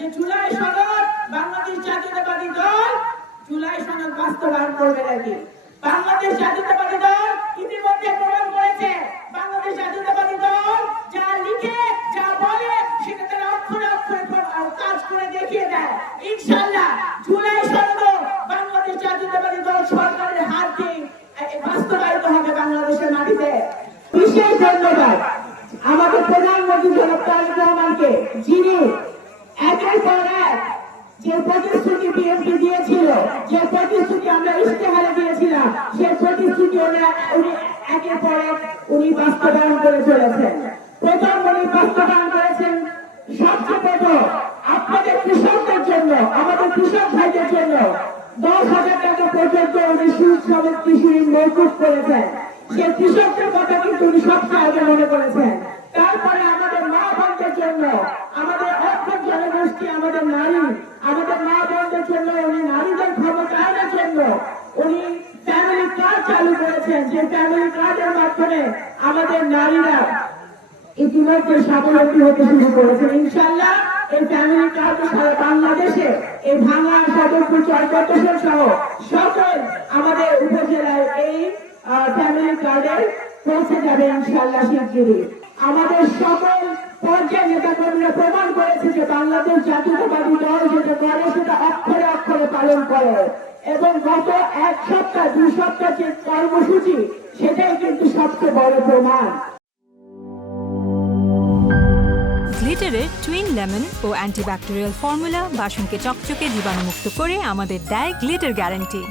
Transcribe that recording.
যে জুলাই সনদ বাংলাদেশ জাতীয়তাবাদী দল জুলাই সনদ বাস্তবায়ন করবে নাকি। বাংলাদেশ জাতীয়তাবাদী দল ইতিমধ্যে প্রমাণ করেছে বাংলাদেশ জাতীয়তাবাদী দল যা লিখে যা বলে সেটা তারা অক্ষরে অক্ষরে কাজ করে দেখিয়ে দেয়। ইনশাআল্লাহ জুলাই সনদ বাংলাদেশ জাতীয়তাবাদী দল সরকারের হাতে বাস্তবায়িত হবে বাংলাদেশের মাটিতে। বিশেষ ধন্যবাদ আমাদের প্রধানমন্ত্রী জনাব তারেক রহমানকে, যিনি একের পর এক যে প্রতিশ্রুতি বিএনপি দিয়েছিল, যে প্রতিশ্রুতি আমরা ইশতেহারে দিয়েছিলাম, সেই প্রতিশ্রুতি উনি একের পর এক উনি বাস্তবায়ন করে চলেছেন। প্রথম উনি বাস্তবায়ন করেছেন সবচেয়ে প্রথম আপনাদের কৃষকদের জন্য, আমাদের কৃষক ভাইদের জন্য 10,000 টাকা পর্যন্ত উনি সুদ কৃষি ঋণ মওকুফ করেছেন। সে কৃষকদের কথা কিন্তু উনি সবচেয়ে আগে মনে করেছেন। তারপরে আমাদের মা বোনদের জন্য, আমাদের অর্থক জনগোষ্ঠী, আমাদের নারী, আমাদের মা বোনদের জন্য উনি নারীদের ক্ষমতায়নের জন্য উনি ফ্যামিলি কার্ড চালু করেছেন। যে ফ্যামিলি কার্ডের মাধ্যমে আমাদের নারীরা ইতিমধ্যে স্বাবলম্বী হতে শুরু করেছেন। ইনশাআল্লাহ এই ফ্যামিলি কার্ড সারা বাংলাদেশে এই ভাঙা সদরপুর চরপেশন সহ সকল আমাদের উপজেলায় এই ফ্যামিলি কার্ডের পৌঁছে যাবে ইনশাআল্লাহ শিগগিরই। আমাদের সকল পর্যায়ের নেতাকর্মীরা প্রমাণ করেছে যে বাংলাদেশ জাতীয়তাবাদী দল যেটা করে সেটা অক্ষরে অক্ষরে পালন করে, এবং গত এক সপ্তাহ 2 সপ্তাহ যে কর্মসূচি সেটাই কিন্তু সবচেয়ে বড় প্রমাণ। গ্লিটারের টুইন লেমন ও অ্যান্টিব্যাকটেরিয়াল ফর্মুলা বাসনকে চকচকে জীবাণুমুক্ত করে আমাদের দেয় গ্লিটার গ্যারান্টি।